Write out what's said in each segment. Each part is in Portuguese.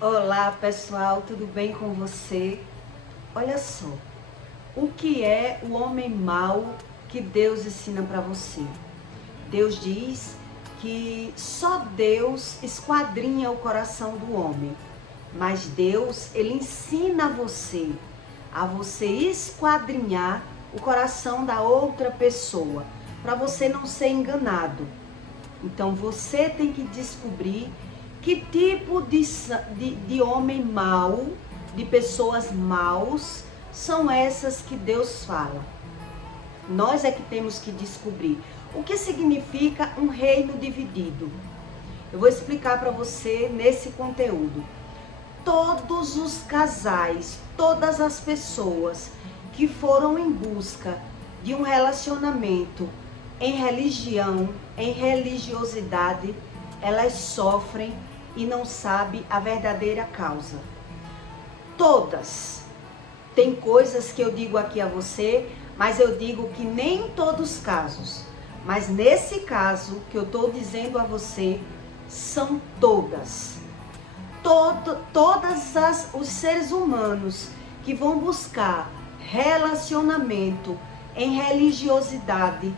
Olá pessoal, tudo bem com você? Olha só, o que é o homem mau que Deus ensina para você? Deus diz que só Deus esquadrinha o coração do homem, mas Deus, ele ensina você a você esquadrinhar o coração da outra pessoa, para você não ser enganado. Então você tem que descobrir que tipo de homem mau, de pessoas maus, são essas que Deus fala. Nós é que temos que descobrir o que significa um reino dividido. Eu vou explicar para você nesse conteúdo. Todos os casais, todas as pessoas que foram em busca de um relacionamento em religião, em religiosidade, elas sofrem e não sabem a verdadeira causa. Todas. Tem coisas que eu digo aqui a você, mas eu digo que nem em todos os casos. Mas nesse caso que eu estou dizendo a você, são todas. Todas os seres humanos que vão buscar relacionamento em religiosidade,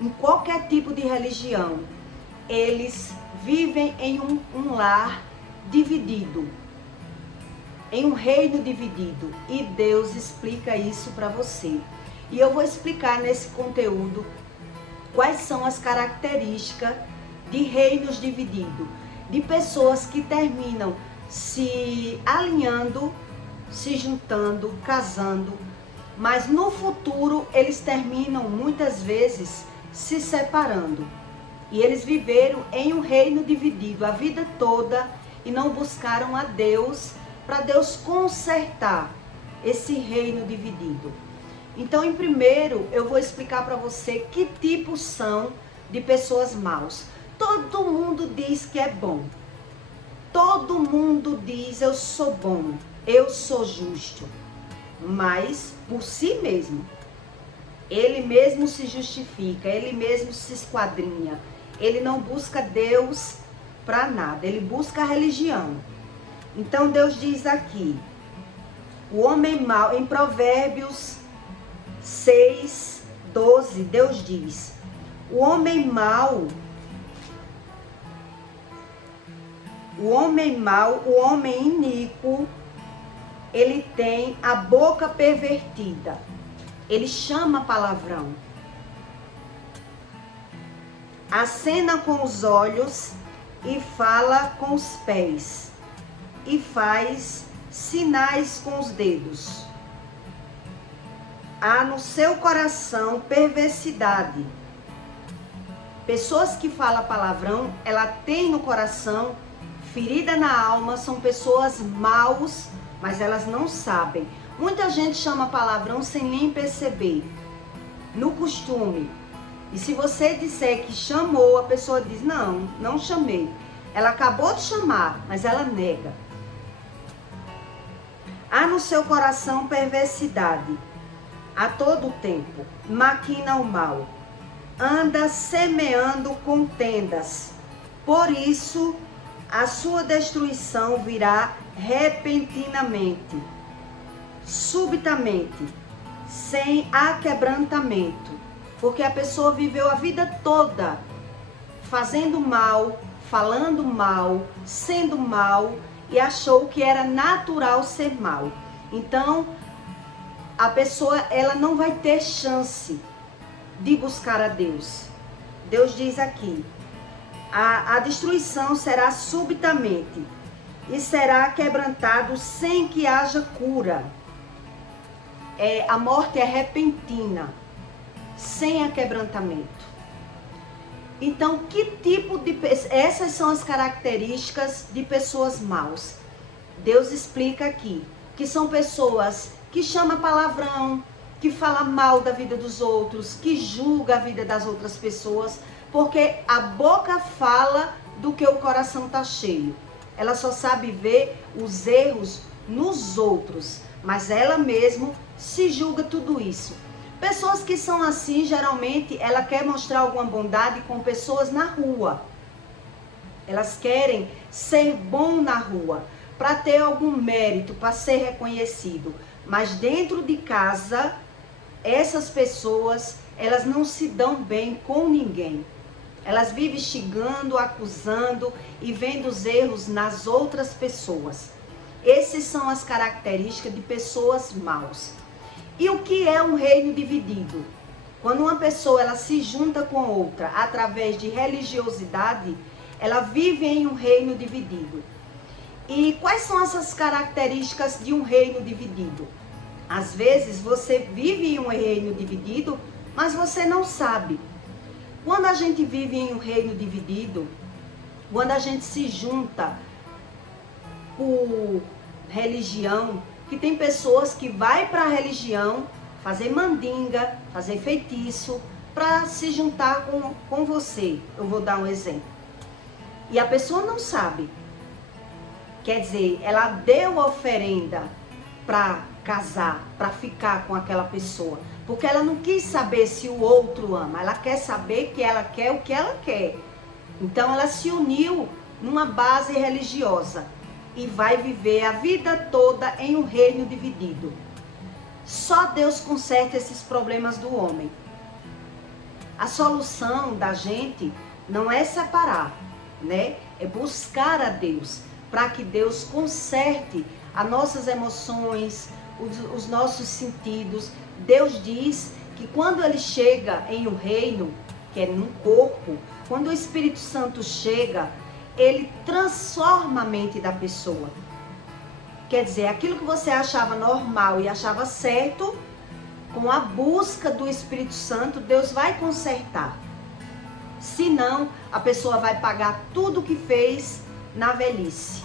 em qualquer tipo de religião, eles vivem em um lar dividido, em um reino dividido, e Deus explica isso para você. E eu vou explicar nesse conteúdo quais são as características de reinos divididos, de pessoas que terminam se alinhando, se juntando, casando, mas no futuro eles terminam muitas vezes se separando. E eles viveram em um reino dividido a vida toda e não buscaram a Deus para Deus consertar esse reino dividido. Então, em primeiro, eu vou explicar para você que tipos são de pessoas maus. Todo mundo diz que é bom. Todo mundo diz eu sou bom, eu sou justo. Mas por si mesmo. Ele mesmo se justifica, ele mesmo se esquadrinha. Ele não busca Deus para nada, ele busca a religião. Então Deus diz aqui, o homem mau, em Provérbios 6:12, Deus diz, o homem mau, o homem iníquo, ele tem a boca pervertida, ele chama palavrão. Acena com os olhos e fala com os pés, e faz sinais com os dedos. Há no seu coração perversidade. Pessoas que falam palavrão, ela tem no coração ferida na alma, são pessoas maus, mas elas não sabem. Muita gente chama palavrão sem nem perceber, no costume. E se você disser que chamou, a pessoa diz, não, não chamei. Ela acabou de chamar, mas ela nega. Há no seu coração perversidade, a todo tempo, maquina o mal, anda semeando contendas. Por isso, a sua destruição virá repentinamente, subitamente, sem aquebrantamento. Porque a pessoa viveu a vida toda fazendo mal, falando mal, sendo mal e achou que era natural ser mal. Então, a pessoa ela não vai ter chance de buscar a Deus. Deus diz aqui, a destruição será subitamente e será quebrantado sem que haja cura. A morte é repentina, sem aquebrantamento. Então, que tipo de... Essas são as características de pessoas maus. Deus explica aqui, que são pessoas que chamam palavrão, que falam mal da vida dos outros, que julgam a vida das outras pessoas, porque a boca fala do que o coração está cheio. Ela só sabe ver os erros nos outros, mas ela mesma se julga tudo isso. Pessoas que são assim, geralmente, ela quer mostrar alguma bondade com pessoas na rua. Elas querem ser bom na rua. para ter algum mérito, para ser reconhecido. Mas dentro de casa, essas pessoas, elas não se dão bem com ninguém. Elas vivem xingando, acusando e vendo os erros nas outras pessoas. Essas são as características de pessoas maus. E o que é um reino dividido? Quando uma pessoa ela se junta com outra através de religiosidade, ela vive em um reino dividido. E quais são essas características de um reino dividido? Às vezes você vive em um reino dividido, mas você não sabe. Quando a gente vive em um reino dividido, quando a gente se junta por religião, que tem pessoas que vai para a religião fazer mandinga, fazer feitiço, para se juntar com você. Eu vou dar um exemplo. E a pessoa não sabe. Quer dizer, ela deu oferenda para casar, para ficar com aquela pessoa. Porque ela não quis saber se o outro ama. Ela quer saber que ela quer o que ela quer. Então ela se uniu numa base religiosa. E vai viver a vida toda em um reino dividido. Só Deus conserta esses problemas do homem. A solução da gente não é separar, né? É buscar a Deus, para que Deus conserte as nossas emoções, os nossos sentidos. Deus diz que quando Ele chega em um reino, que é num corpo, quando o Espírito Santo chega, Ele transforma a mente da pessoa. Quer dizer, aquilo que você achava normal e achava certo, com a busca do Espírito Santo, Deus vai consertar. Senão, a pessoa vai pagar tudo o que fez na velhice.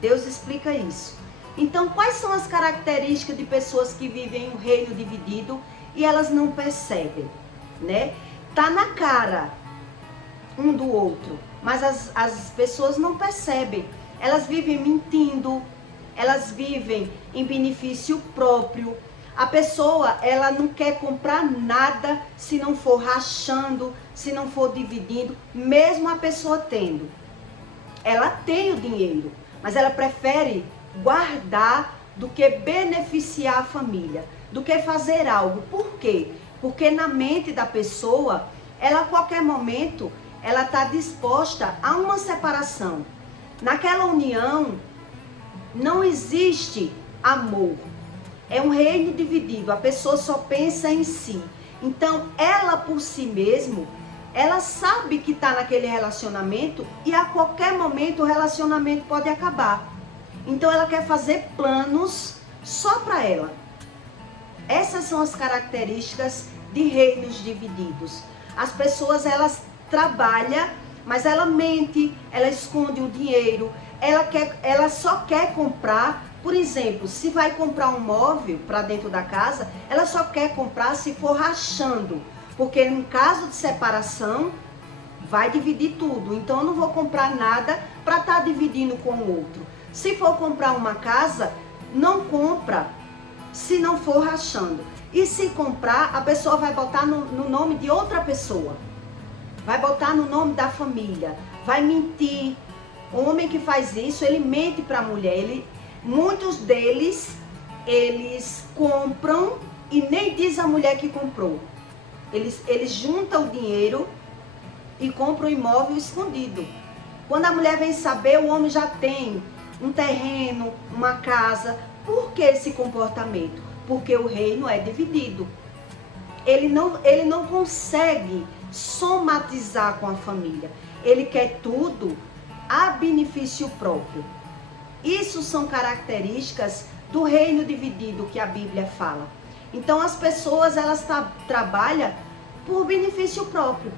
Deus explica isso. Então, quais são as características de pessoas que vivem em um reino dividido e elas não percebem, né? Tá na cara um do outro, mas as pessoas não percebem. Elas vivem mentindo, elas vivem em benefício próprio. A pessoa, ela não quer comprar nada se não for rachando, se não for dividindo, mesmo a pessoa tendo. Ela tem o dinheiro, mas ela prefere guardar do que beneficiar a família, do que fazer algo. Por quê? Porque na mente da pessoa, ela a qualquer momento, ela está disposta a uma separação. Naquela união, não existe amor. É um reino dividido, a pessoa só pensa em si. Então, ela por si mesma, ela sabe que está naquele relacionamento e a qualquer momento o relacionamento pode acabar. Então, ela quer fazer planos só para ela. Essas são as características de reinos divididos. As pessoas, elas trabalham, mas ela mente, ela esconde o dinheiro, ela só quer comprar. Por exemplo, se vai comprar um móvel para dentro da casa, ela só quer comprar se for rachando. Porque em caso de separação, vai dividir tudo. Então eu não vou comprar nada para estar dividindo com o outro. Se for comprar uma casa, não compra se não for rachando. E se comprar, a pessoa vai botar no nome de outra pessoa. Vai botar no nome da família. Vai mentir. O homem que faz isso, ele mente para a mulher. Muitos deles, eles compram e nem diz a mulher que comprou. Eles juntam o dinheiro e compram o imóvel escondido. Quando a mulher vem saber, o homem já tem um terreno, uma casa. Por que esse comportamento? Porque o reino é dividido. Ele não consegue somatizar com a família. Ele quer tudo a benefício próprio. Isso são características do reino dividido que a Bíblia fala. Então as pessoas, elas trabalham por benefício próprio.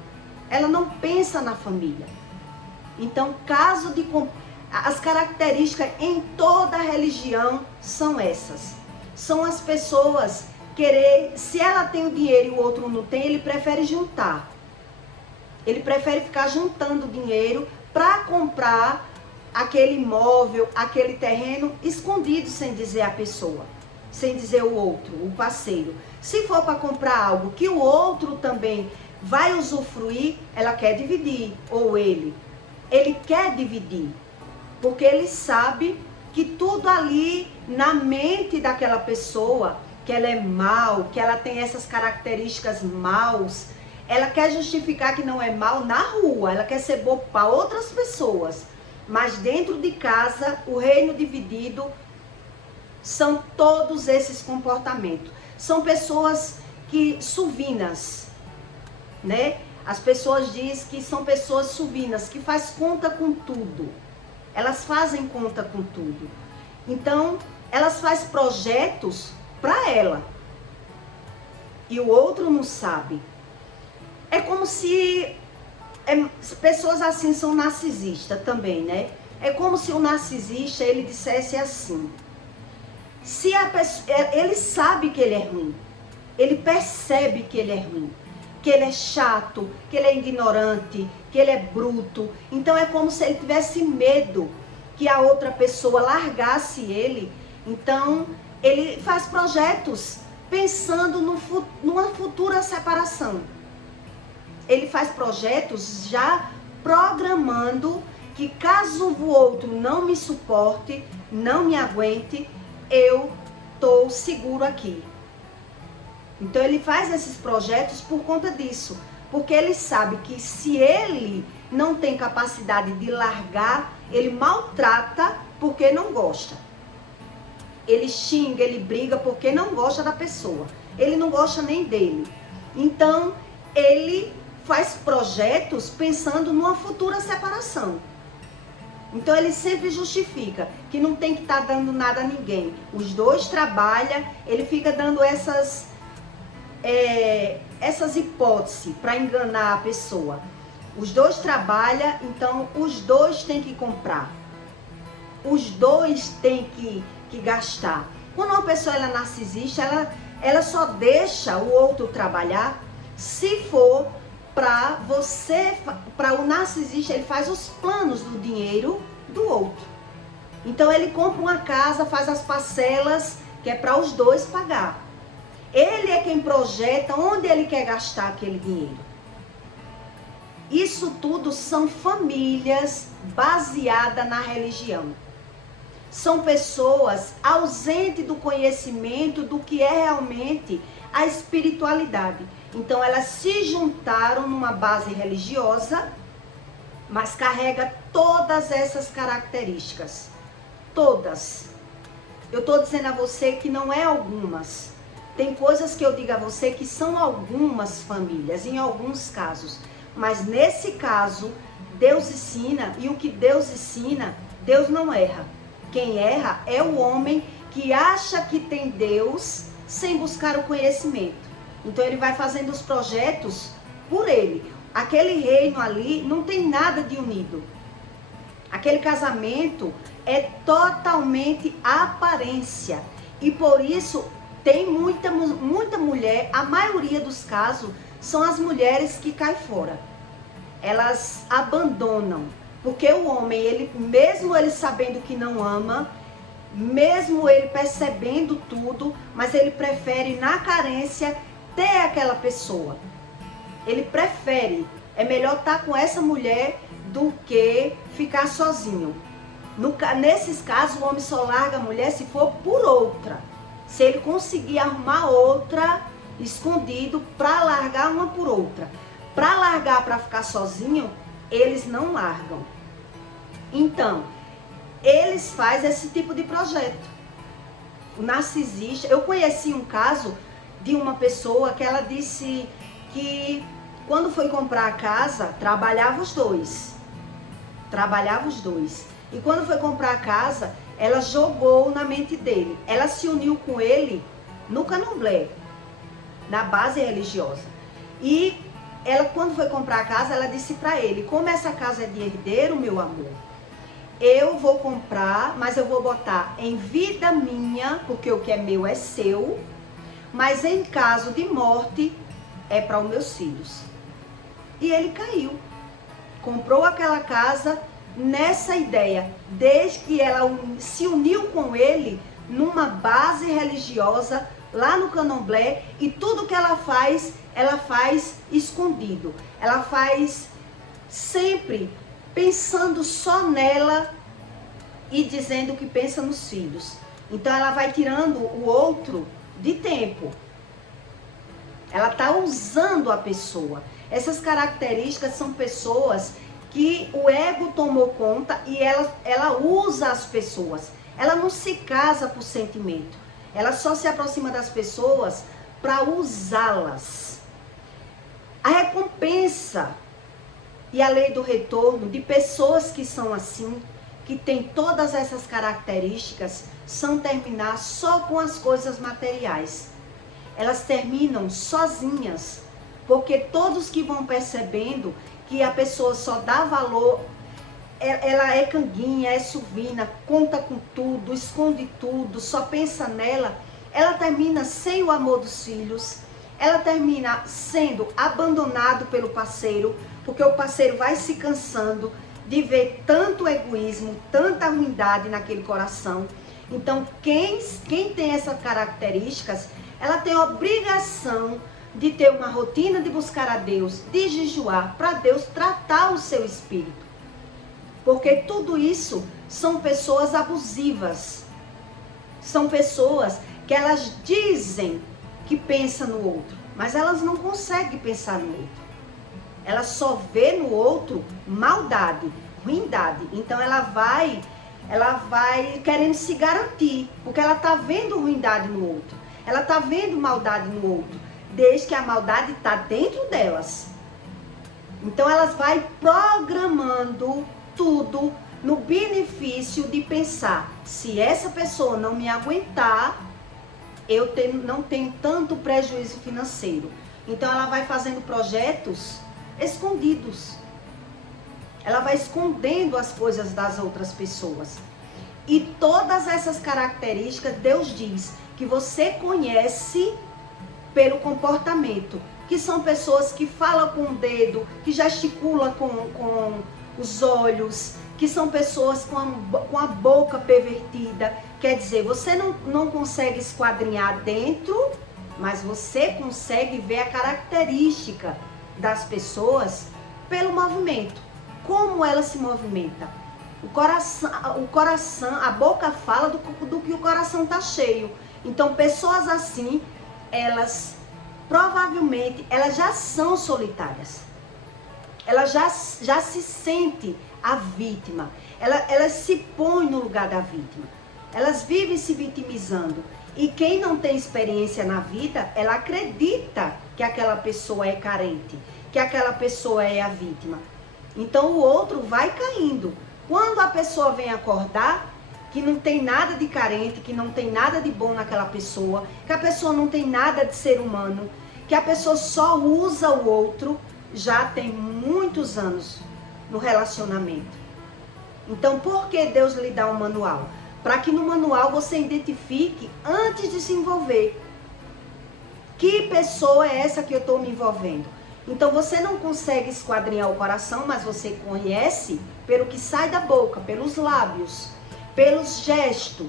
Ela não pensa na família. Então, as características em toda religião são essas. São as pessoas querer, se ela tem o dinheiro e o outro não tem, ele prefere juntar. Ele prefere ficar juntando dinheiro para comprar aquele imóvel, aquele terreno escondido, sem dizer a pessoa, sem dizer o outro, o parceiro. Se for para comprar algo que o outro também vai usufruir, ela quer dividir, ou ele quer dividir. porque ele sabe que tudo ali na mente daquela pessoa, que ela é mal, que ela tem essas características maus, ela quer justificar que não é mal na rua, ela quer ser boa para outras pessoas. Mas dentro de casa, o reino dividido são todos esses comportamentos. São pessoas que suvinas, né? As pessoas dizem que são pessoas suvinas, que faz conta com tudo. Elas fazem conta com tudo. Então, elas fazem projetos para ela. E o outro não sabe. É como se... pessoas assim são narcisistas também, né? É como se o narcisista, ele dissesse assim... Se a pessoa, ele sabe que ele é ruim. Ele percebe que ele é ruim. Que ele é chato, que ele é ignorante, que ele é bruto. Então é como se ele tivesse medo que a outra pessoa largasse ele. Então ele faz projetos pensando numa futura separação. Ele faz projetos já programando que caso o outro não me suporte, não me aguente, eu estou seguro aqui. Então ele faz esses projetos por conta disso, porque ele sabe que se ele não tem capacidade de largar, ele maltrata porque não gosta. Ele xinga, ele briga porque não gosta da pessoa. Ele não gosta nem dele. Então ele faz projetos pensando numa futura separação. Então ele sempre justifica que não tem que estar dando nada a ninguém. Os dois trabalham, ele fica dando essas hipóteses para enganar a pessoa. Os dois trabalham, então os dois têm que comprar. Os dois têm que gastar. Quando uma pessoa é narcisista, ela só deixa o outro trabalhar se for para o narcisista, ele faz os planos do dinheiro do outro. Então ele compra uma casa, faz as parcelas, que é para os dois pagar. Ele é quem projeta onde ele quer gastar aquele dinheiro. Isso tudo são famílias baseadas na religião. São pessoas ausentes do conhecimento do que é realmente a espiritualidade. Então elas se juntaram numa base religiosa, mas carrega todas essas características. Todas. Eu estou dizendo a você que não é algumas. Tem coisas que eu digo a você que são algumas famílias, em alguns casos. Mas nesse caso, Deus ensina, e o que Deus ensina, Deus não erra. Quem erra é o homem que acha que tem Deus sem buscar o conhecimento. Então ele vai fazendo os projetos por ele. Aquele reino ali não tem nada de unido. Aquele casamento é totalmente aparência. E por isso tem muita mulher, a maioria dos casos são as mulheres que caem fora. Elas abandonam. Porque o homem, mesmo ele sabendo que não ama, mesmo ele percebendo tudo, mas ele prefere na carência ter aquela pessoa. Ele prefere, é melhor estar com essa mulher do que ficar sozinho. Nesses casos, o homem só larga a mulher se for por outra. Se ele conseguir arrumar outra escondido para largar uma por outra. Para largar para ficar sozinho, eles não largam. Então, eles fazem esse tipo de projeto. O narcisista, eu conheci um caso de uma pessoa que ela disse que quando foi comprar a casa, trabalhava os dois. E quando foi comprar a casa, ela jogou na mente dele. Ela se uniu com ele no candomblé, na base religiosa. E ela, quando foi comprar a casa, ela disse para ele: como essa casa é de herdeiro, meu amor, eu vou comprar, mas eu vou botar em vida minha, porque o que é meu é seu, mas em caso de morte é para os meus filhos. E ele caiu. Comprou aquela casa nessa ideia, desde que ela se uniu com ele numa base religiosa lá no candomblé, e tudo que ela faz escondido. Ela faz sempre pensando só nela e dizendo que pensa nos filhos. Então ela vai tirando o outro de tempo. Ela está usando a pessoa. Essas características são pessoas que o ego tomou conta e ela usa as pessoas. Ela não se casa por sentimento. Ela só se aproxima das pessoas para usá-las. A recompensa e a lei do retorno de pessoas que são assim, que têm todas essas características, são terminar só com as coisas materiais. Elas terminam sozinhas, porque todos que vão percebendo que a pessoa só dá valor, ela é canguinha, é suvina, conta com tudo, esconde tudo, só pensa nela, ela termina sem o amor dos filhos, ela termina sendo abandonado pelo parceiro, porque o parceiro vai se cansando de ver tanto egoísmo, tanta ruindade naquele coração. Então, quem tem essas características, ela tem a obrigação de ter uma rotina de buscar a Deus, de jejuar, para Deus tratar o seu espírito. Porque tudo isso são pessoas abusivas. São pessoas que elas dizem que pensam no outro, mas elas não conseguem pensar no outro. Ela só vê no outro maldade, ruindade. Então ela vai querendo se garantir, porque ela está vendo ruindade no outro. Ela está vendo maldade no outro, desde que a maldade está dentro delas. Então elas vai programando tudo no benefício de pensar, se essa pessoa não me aguentar, não tenho tanto prejuízo financeiro. Então ela vai fazendo projetos escondidos. Ela vai escondendo as coisas das outras pessoas. E todas essas características, Deus diz que você conhece pelo comportamento. Que são pessoas que falam com o dedo, que gesticulam com os olhos, que são pessoas com a boca pervertida. Quer dizer, você não consegue esquadrinhar dentro, mas você consegue ver a característica das pessoas pelo movimento. Como ela se movimenta. O coração, a boca fala do que o coração está cheio. Então, pessoas assim, elas provavelmente, elas já são solitárias. Ela já se sente a vítima. Elas se põem no lugar da vítima. Elas vivem se vitimizando. E quem não tem experiência na vida, ela acredita que aquela pessoa é carente, que aquela pessoa é a vítima. Então o outro vai caindo. Quando a pessoa vem acordar, que não tem nada de carente, que não tem nada de bom naquela pessoa, que a pessoa não tem nada de ser humano, que a pessoa só usa o outro, já tem muitos anos no relacionamento. Então, por que Deus lhe dá um manual? Para que no manual você identifique antes de se envolver. Que pessoa é essa que eu estou me envolvendo? Então você não consegue esquadrinhar o coração, mas você conhece pelo que sai da boca, pelos lábios, pelos gestos.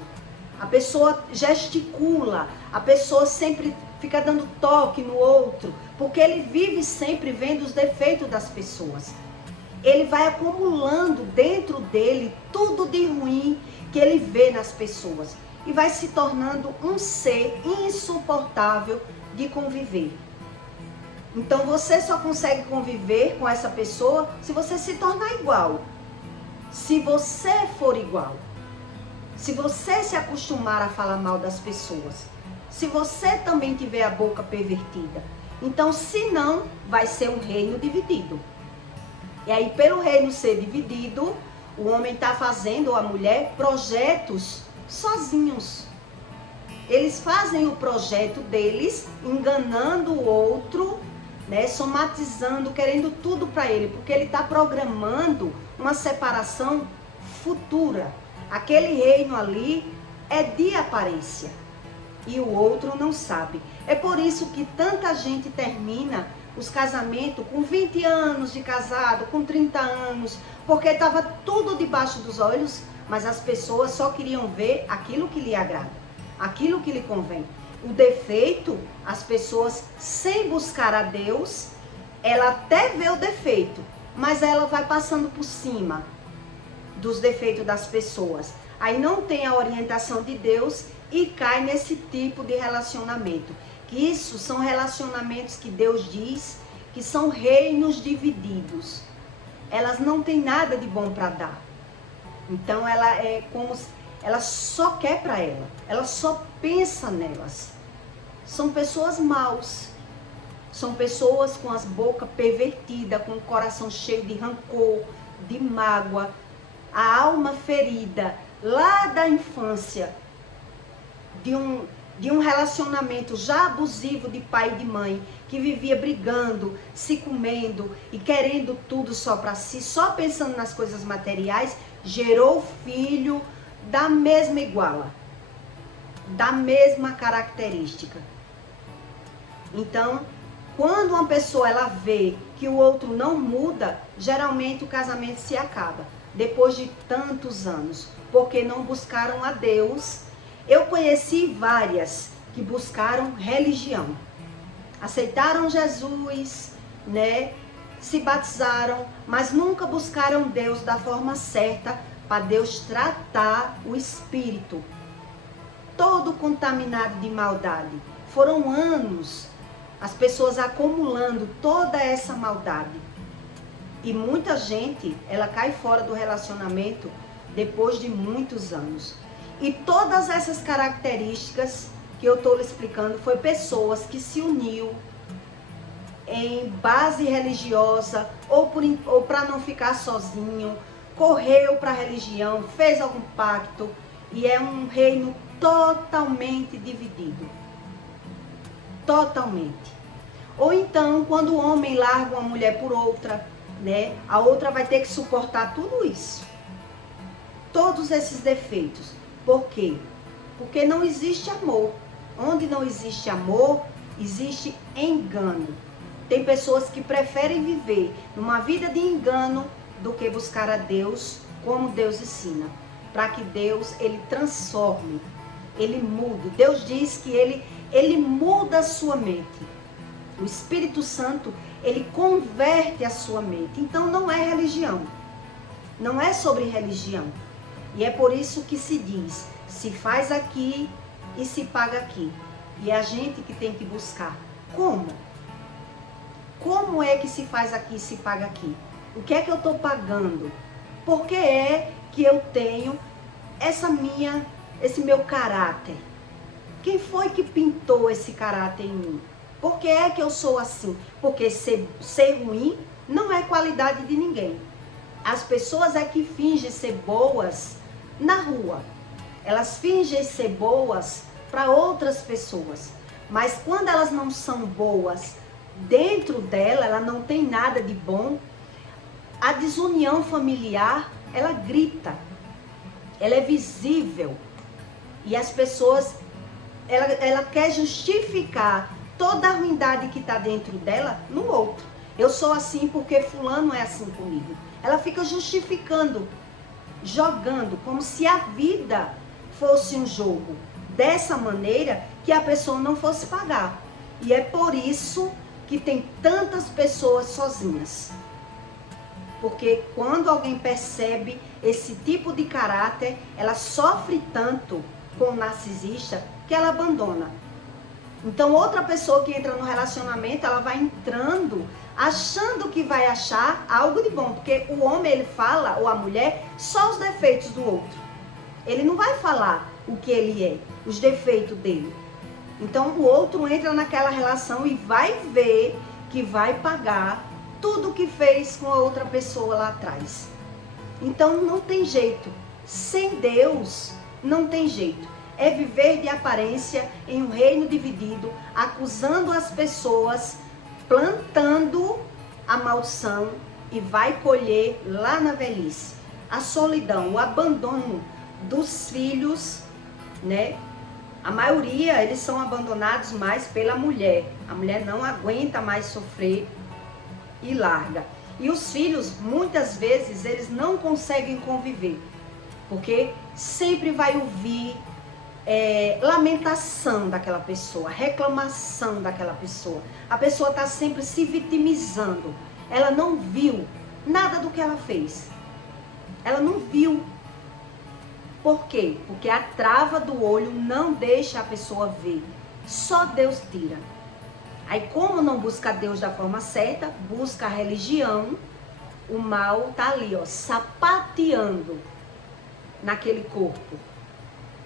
A pessoa gesticula, a pessoa sempre fica dando toque no outro, porque ele vive sempre vendo os defeitos das pessoas. Ele vai acumulando dentro dele tudo de ruim que ele vê nas pessoas e vai se tornando um ser insuportável de conviver. Então você só consegue conviver com essa pessoa se você se tornar igual. Se você for igual. Se você se acostumar a falar mal das pessoas. Se você também tiver a boca pervertida. Então, se não, vai ser um reino dividido. E aí, pelo reino ser dividido, o homem está fazendo, ou a mulher, projetos sozinhos. Eles fazem o projeto deles, enganando o outro, né, somatizando, querendo tudo para ele, porque ele está programando uma separação futura. Aquele reino ali é de aparência e o outro não sabe. É por isso que tanta gente termina os casamentos com 20 anos de casado, com 30 anos, porque estava tudo debaixo dos olhos, mas as pessoas só queriam ver aquilo que lhe agrada, aquilo que lhe convém. O defeito, as pessoas, sem buscar a Deus, ela até vê o defeito, mas ela vai passando por cima dos defeitos das pessoas. aí não tem a orientação de Deus e cai nesse tipo de relacionamento. Que isso são relacionamentos que Deus diz que são reinos divididos. Elas não têm nada de bom para dar. Então ela é como se ela só quer para ela só pensa nelas. São pessoas maus, são pessoas com as bocas pervertidas, com o coração cheio de rancor, de mágoa, a alma ferida lá da infância, de um relacionamento já abusivo de pai e de mãe, que vivia brigando, se comendo e querendo tudo só para si, só pensando nas coisas materiais, gerou filho da mesma iguala, da mesma característica. Então, quando uma pessoa ela vê que o outro não muda, geralmente o casamento se acaba, depois de tantos anos, porque não buscaram a Deus. Eu conheci várias que buscaram religião, aceitaram Jesus, né? Se batizaram, mas nunca buscaram Deus da forma certa para Deus tratar o espírito, todo contaminado de maldade. Foram anos as pessoas acumulando toda essa maldade. E muita gente, ela cai fora do relacionamento depois de muitos anos. E todas essas características que eu estou lhe explicando foi pessoas que se uniu em base religiosa ou para não ficar sozinho, correu para a religião, fez algum pacto e é um reino totalmente dividido. Totalmente. Ou então, quando o homem larga uma mulher por outra, né, a outra vai ter que suportar tudo isso. Todos esses defeitos. Por quê? Porque não existe amor. Onde não existe amor, existe engano. Tem pessoas que preferem viver numa vida de engano do que buscar a Deus como Deus ensina. Para que Deus, ele transforme, ele mude. Deus diz que ele muda a sua mente. O Espírito Santo, ele converte a sua mente. Então não é religião. Não é sobre religião. E é por isso que se diz, se faz aqui e se paga aqui. E é a gente que tem que buscar. Como? Como é que se faz aqui e se paga aqui? O que é que eu estou pagando? Por que é que eu tenho esse meu caráter? Quem foi que pintou esse caráter em mim? Por que é que eu sou assim? Porque ser ruim não é qualidade de ninguém. As pessoas é que fingem ser boas na rua. Elas fingem ser boas para outras pessoas. Mas quando elas não são boas dentro dela, ela não tem nada de bom, a desunião familiar, ela grita. Ela é visível. E as pessoas, ela quer justificar toda a ruindade que está dentro dela no outro. Eu sou assim porque fulano é assim comigo. Ela fica justificando, jogando, como se a vida fosse um jogo. Dessa maneira que a pessoa não fosse pagar. E é por isso que tem tantas pessoas sozinhas. Porque quando alguém percebe esse tipo de caráter, ela sofre tanto com o narcisista que ela abandona. Então outra pessoa que entra no relacionamento, ela vai entrando achando que vai achar algo de bom. Porque o homem, ele fala, ou a mulher, só os defeitos do outro. Ele não vai falar o que ele é, os defeitos dele. Então o outro entra naquela relação e vai ver que vai pagar tudo que fez com a outra pessoa lá atrás. Então não tem jeito. Sem Deus não tem jeito. É viver de aparência em um reino dividido, acusando as pessoas, plantando a maldição e vai colher lá na velhice. A solidão, o abandono dos filhos, né? A maioria, eles são abandonados mais pela mulher. A mulher não aguenta mais sofrer e larga. E os filhos, muitas vezes, eles não conseguem conviver. Porque sempre vai ouvir lamentação daquela pessoa, reclamação daquela pessoa. A pessoa está sempre se vitimizando. Ela não viu nada do que ela fez. Ela não viu. Por quê? Porque a trava do olho não deixa a pessoa ver. Só Deus tira. Aí como não busca Deus da forma certa, busca a religião, o mal tá ali, ó, sapateando naquele corpo.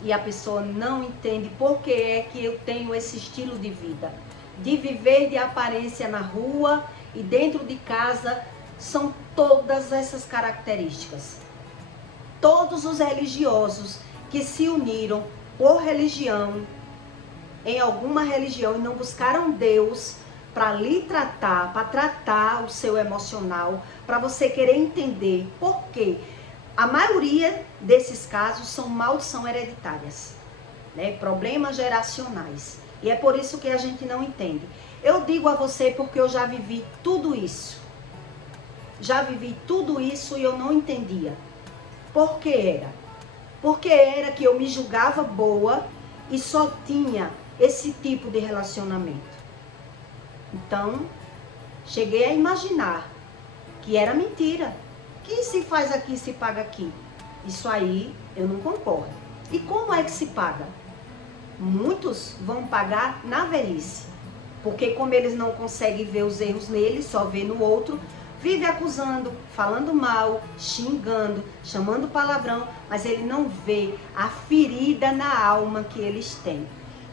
E a pessoa não entende por que é que eu tenho esse estilo de vida. De viver de aparência na rua e dentro de casa, são todas essas características. Todos os religiosos que se uniram por religião, em alguma religião, e não buscaram Deus para lhe tratar, para tratar o seu emocional, para você querer entender por quê. A maioria desses casos são maldições hereditárias, né? Problemas geracionais. E é por isso que a gente não entende. Eu digo a você porque eu já vivi tudo isso. Já vivi tudo isso e eu não entendia. Por que era? Porque era que eu me julgava boa e só tinha esse tipo de relacionamento. Então, cheguei a imaginar que era mentira. Que se faz aqui, se paga aqui. Isso aí eu não concordo. E como é que se paga? Muitos vão pagar na velhice. Porque como eles não conseguem ver os erros neles, só vê no outro, vive acusando, falando mal, xingando, chamando palavrão, mas ele não vê a ferida na alma que eles têm.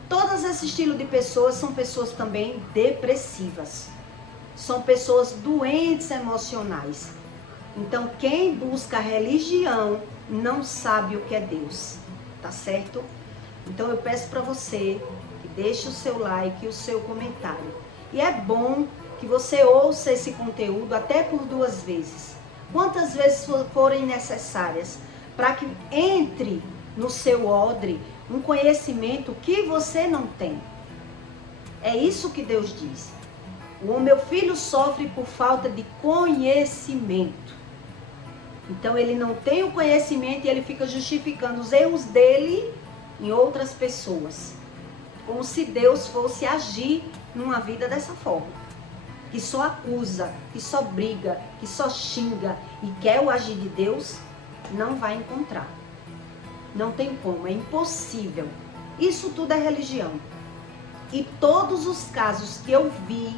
Todos esse estilo de pessoas são pessoas também depressivas. São pessoas doentes emocionais. Então, quem busca religião não sabe o que é Deus, tá certo? Então, eu peço para você que deixe o seu like e o seu comentário. E é bom que você ouça esse conteúdo até por 2 vezes. Quantas vezes forem necessárias, para que entre no seu odre um conhecimento que você não tem. É isso que Deus diz. O meu filho sofre por falta de conhecimento. Então ele não tem o conhecimento e ele fica justificando os erros dele em outras pessoas. Como se Deus fosse agir numa vida dessa forma. Que só acusa, que só briga, que só xinga e quer o agir de Deus, não vai encontrar. Não tem como, é impossível. Isso tudo é religião. E todos os casos que eu vi,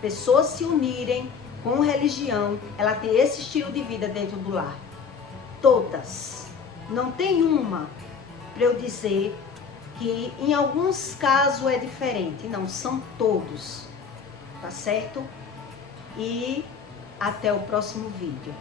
pessoas se unirem com religião, ela tem esse estilo de vida dentro do lar. Todas. Não tem uma para eu dizer que em alguns casos é diferente. Não, são todos. Tá certo? E até o próximo vídeo.